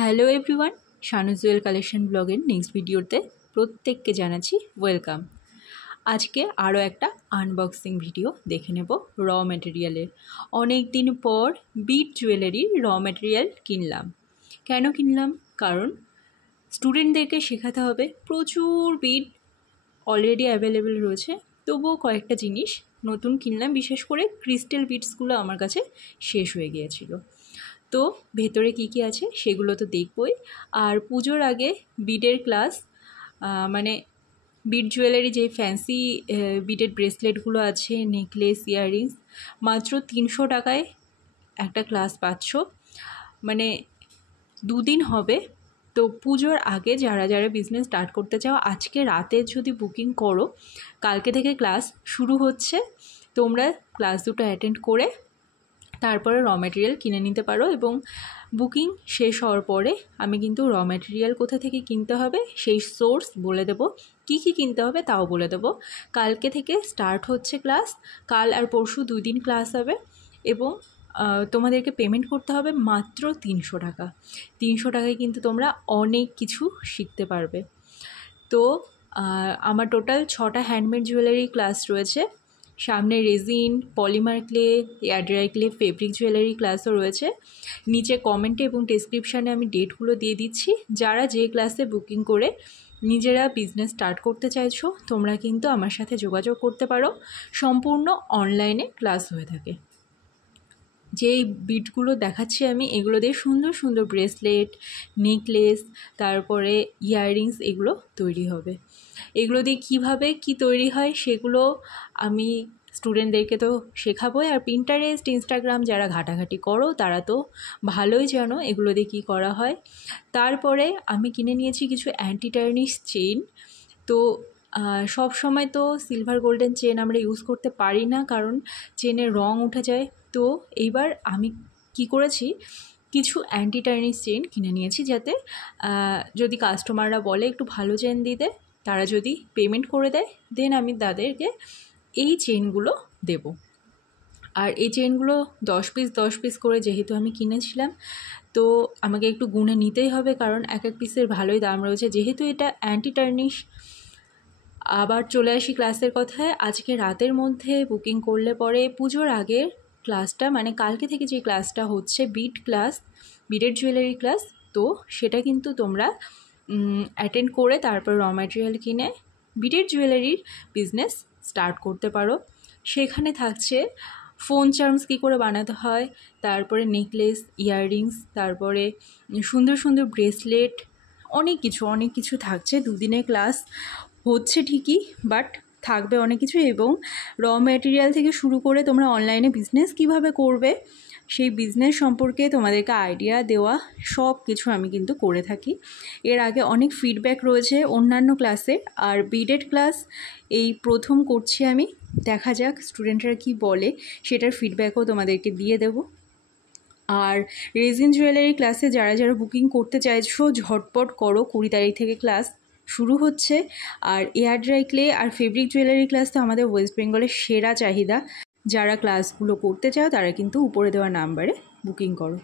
Hello everyone, Shanu jewel collection ব্লগের next ভিডিওতে প্রত্যেককে জানাচ্ছি ওয়েলকাম। আজকে আরও একটা আনবক্সিং ভিডিও দেখে নেব র ম্যাটেরিয়ালের। অনেক দিন পর বিট জুয়েলারির র ম্যাটেরিয়াল কিনলাম। কেন কিনলাম? কারণ স্টুডেন্টদেরকে শেখাতে হবে। প্রচুর বিট অলরেডি অ্যাভেলেবেল রয়েছে, তবুও কয়েকটা জিনিস নতুন কিনলাম। বিশেষ করে ক্রিস্টাল বিটসগুলো আমার কাছে শেষ হয়ে গিয়েছিল। তো ভেতরে কী কী আছে সেগুলো তো দেখবই। আর পুজোর আগে বিডের ক্লাস, মানে বিড জুয়েলারি যে ফ্যান্সি বিডের ব্রেসলেটগুলো আছে, নেকলেস, ইয়াররিংস, মাত্র 300 টাকায় একটা ক্লাস পাচ্ছ। মানে দুদিন হবে। তো পুজোর আগে যারা যারা বিজনেস স্টার্ট করতে চাও, আজকে রাতে যদি বুকিং করো, কালকে থেকে ক্লাস শুরু হচ্ছে। তোমরা ক্লাস দুটো অ্যাটেন্ড করে তারপরে র ম্যাটেরিয়াল কিনে নিতে পারো। এবং বুকিং শেষ হওয়ার পরে আমি কিন্তু র ম্যাটেরিয়াল কোথা থেকে কিনতে হবে সেই সোর্স বলে দেবো, কী কী কিনতে হবে তাও বলে দেবো। কালকে থেকে স্টার্ট হচ্ছে ক্লাস, কাল আর পরশু 2 দিন ক্লাস হবে। এবং তোমাদেরকে পেমেন্ট করতে হবে মাত্র 300 টাকা। 300 টাকায় কিন্তু তোমরা অনেক কিছু শিখতে পারবে। তো আমার টোটাল 6টা হ্যান্ডমেড জুয়েলারি ক্লাস রয়েছে। সামনে resin, polymer clay, air dry clay, fabric jewellery ক্লাসও রয়েছে। নিচে কমেন্টে এবং ডেসক্রিপশানে আমি ডেটগুলো দিয়ে দিচ্ছি। যারা যে ক্লাসে বুকিং করে নিজেরা বিজনেস স্টার্ট করতে চাইছো, তোমরা কিন্তু আমার সাথে যোগাযোগ করতে পারো। সম্পূর্ণ অনলাইনে ক্লাস হয়ে থাকে। যেই বিটগুলো দেখাচ্ছি আমি, এগুলো দিয়ে সুন্দর সুন্দর ব্রেসলেট, নেকলেস, তারপরে ইয়াররিংস এগুলো তৈরি হবে। এগুলো দিয়ে কীভাবে কি তৈরি হয় সেগুলো আমি স্টুডেন্টদেরকে তো শেখাবোই। আর পিন্টারেস্ট, ইনস্টাগ্রাম যারা ঘাটাঘাটি করো তারা তো ভালোই জানো এগুলো দিয়ে কী করা হয়। তারপরে আমি কিনে নিয়েছি কিছু অ্যান্টি টার্নিশ চেইন। তো সব সময় তো সিলভার গোল্ডেন চেন আমরা ইউজ করতে পারি না, কারণ চেনের রং উঠে যায়। তো এইবার আমি কি করেছি, কিছু অ্যান্টি টার্নিশ চেন কিনে নিয়েছি, যাতে যদি কাস্টমাররা বলে একটু ভালো চেন দিতে, তারা যদি পেমেন্ট করে দেয়, দেন আমি তাদেরকে এই চেনগুলো দেব। আর এই চেনগুলো 10 পিস করে যেহেতু আমি কিনেছিলাম, তো আমাকে একটু গুনে নিতেই হবে, কারণ এক এক পিসের ভালোই দাম রয়েছে। যেহেতু এটা অ্যান্টি টার্নিশ। আবার চলে আসি ক্লাসের কথায়। আজকে রাতের মধ্যে বুকিং করলে পরে পুজোর আগে ক্লাসটা, মানে কালকে থেকে যে ক্লাসটা হচ্ছে বিট ক্লাস, বিডের জুয়েলারি ক্লাস, তো সেটা কিন্তু তোমরা অ্যাটেন্ড করে তারপর র ম্যাটেরিয়াল কিনে বিডের জুয়েলারির বিজনেস স্টার্ট করতে পারো। সেখানে থাকছে ফোন চার্মস কী করে বানাতে হয়, তারপরে নেকলেস, ইয়াররিংস, তারপরে সুন্দর সুন্দর ব্রেসলেট, অনেক কিছু থাকছে। 2 দিনের ক্লাস হচ্ছে ঠিকই, বাট থাকবে অনেক কিছু। এবং র ম্যাটেরিয়াল থেকে শুরু করে তোমরা অনলাইনে বিজনেস কিভাবে করবে সেই বিজনেস সম্পর্কে তোমাদেরকে আইডিয়া দেওয়া সব কিছু আমি কিন্তু করে থাকি। এর আগে অনেক ফিডব্যাক রয়েছে অন্যান্য ক্লাসে, আর বিডেড ক্লাস এই প্রথম করছি আমি। দেখা যাক স্টুডেন্টরা কি বলে, সেটার ফিডব্যাকও তোমাদেরকে দিয়ে দেব। আর রেজিন জুয়েলারি ক্লাসে যারা যারা বুকিং করতে চাইছো, ঝটপট করো, 20 তারিখ থেকে ক্লাস শুরু হচ্ছে। আর এয়ার ড্রাই ক্লে আর ফেব্রিক জুয়েলারি ক্লাস তো আমাদের ওয়েস্ট বেঙ্গলের সেরা চাহিদা। যারা ক্লাসগুলো করতে চাও তারা কিন্তু উপরে দেওয়া নাম্বারে বুকিং করো।